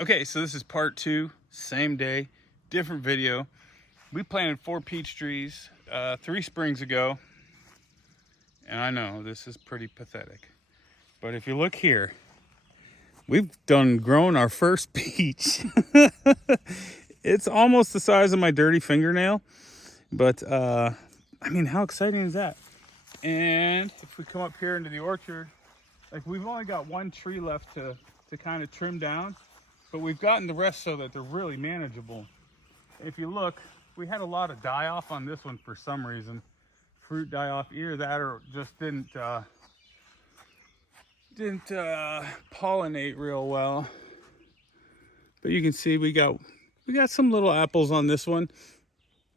Okay, so this is part 2, same day, different video. We planted 4 peach trees 3 springs ago, and I know this is pretty pathetic, but if you look here, we've grown our first peach. It's almost the size of my dirty fingernail, but I mean, how exciting is that? And if we come up here into the orchard, like, we've only got 1 tree left to kind of trim down, but we've gotten the rest so that they're really manageable. If you look, we had a lot of die off on this one for some reason. Fruit die off, either that or just didn't pollinate real well. But you can see we got some little apples on this one.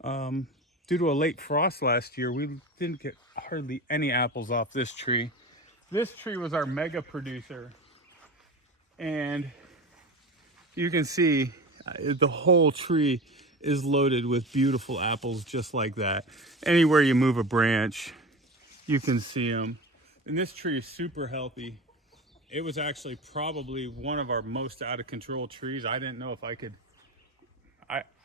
Due to a late frost last year, we didn't get hardly any apples off this tree. This tree was our mega producer, and you can see the whole tree is loaded with beautiful apples just like that. Anywhere you move a branch, you can see them. And this tree is super healthy. It was actually probably one of our most out of control trees. I didn't know if I could,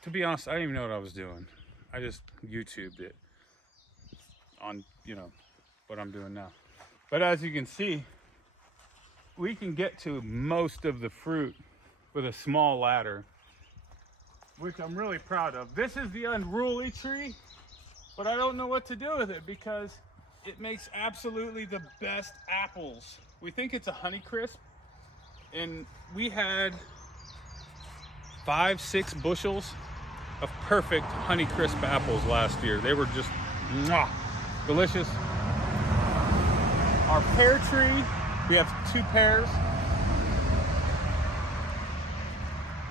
to be honest, I didn't even know what I was doing. I just YouTubed it on, what I'm doing now. But as you can see, we can get to most of the fruit with a small ladder, which I'm really proud of. This is the unruly tree, but I don't know what to do with it because it makes absolutely the best apples. We think it's a Honeycrisp, and we had 5-6 bushels of perfect Honeycrisp apples last year. They were just delicious. Our pear tree, we have 2 pears.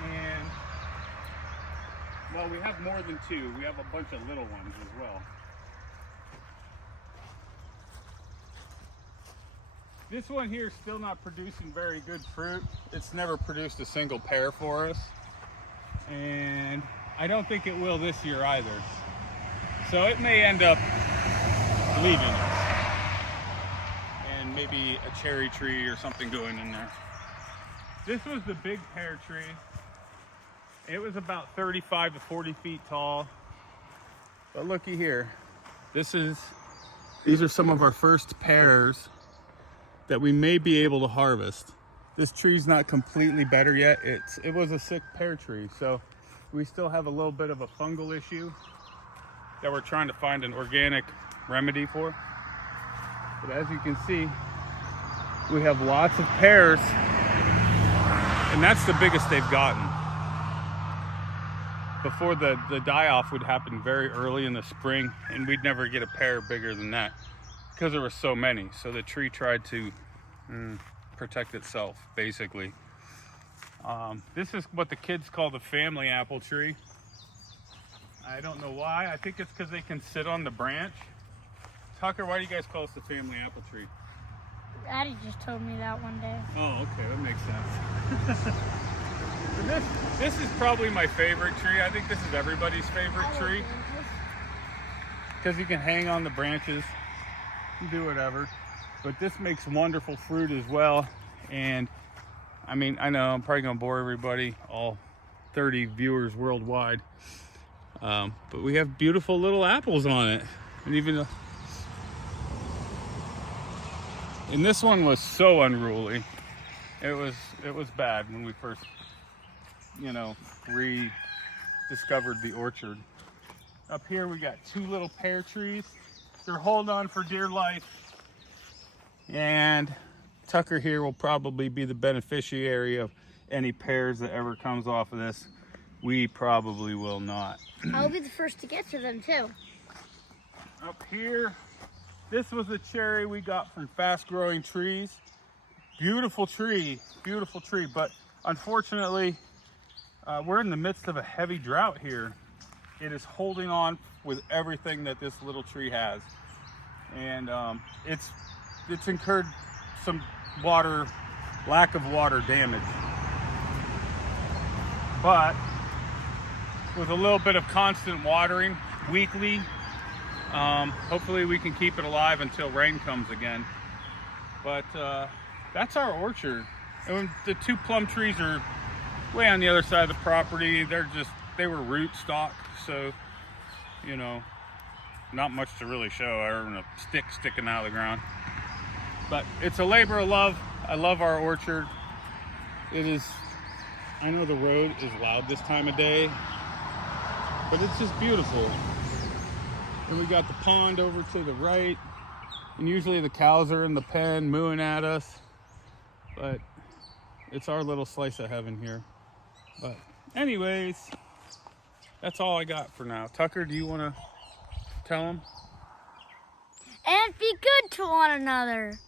And, well, we have more than 2. We have a bunch of little ones as well. This one here is still not producing very good fruit. It's never produced a single pear for us. And I don't think it will this year either. So it may end up leaving us. And maybe a cherry tree or something going in there. This was the big pear tree. It was about 35 to 40 feet tall. But looky here. These are some of our first pears that we may be able to harvest. This tree's not completely better yet. It was a sick pear tree, so we still have a little bit of a fungal issue that we're trying to find an organic remedy for. But as you can see, we have lots of pears, and that's the biggest they've gotten. Before the die-off would happen very early in the spring, and we'd never get a pear bigger than that because there were so many. So the tree tried to protect itself, basically. This is what the kids call the family apple tree. I don't know why. I think it's because they can sit on the branch. Tucker, why do you guys call this the family apple tree? Daddy just told me that one day. Oh, okay, that makes sense. This is probably my favorite tree. I think this is everybody's favorite tree because you can hang on the branches and do whatever. But this makes wonderful fruit as well. And I mean, I know I'm probably gonna bore everybody, all 30 viewers worldwide. But we have beautiful little apples on it. And this one was so unruly. It was bad when we first, rediscovered the orchard. Up here we got 2 little pear trees. They're holding on for dear life. And Tucker here will probably be the beneficiary of any pears that ever comes off of this. We probably will not. I'll be the first to get to them too. Up here, this was a cherry we got from Fast Growing Trees. Beautiful tree, but unfortunately, we're in the midst of a heavy drought here. It is holding on with everything that this little tree has. And it's incurred some lack of water damage. But with a little bit of constant watering weekly, hopefully we can keep it alive until rain comes again. But that's our orchard. And the 2 plum trees are way on the other side of the property, they were root stock, so, you know, not much to really show, other than a stick sticking out of the ground. But it's a labor of love. I love our orchard. It is, I know the road is loud this time of day, but it's just beautiful. And we got the pond over to the right, and usually the cows are in the pen mooing at us, but it's our little slice of heaven here. But anyways, that's all I got for now. Tucker, do you want to tell them? And be good to one another.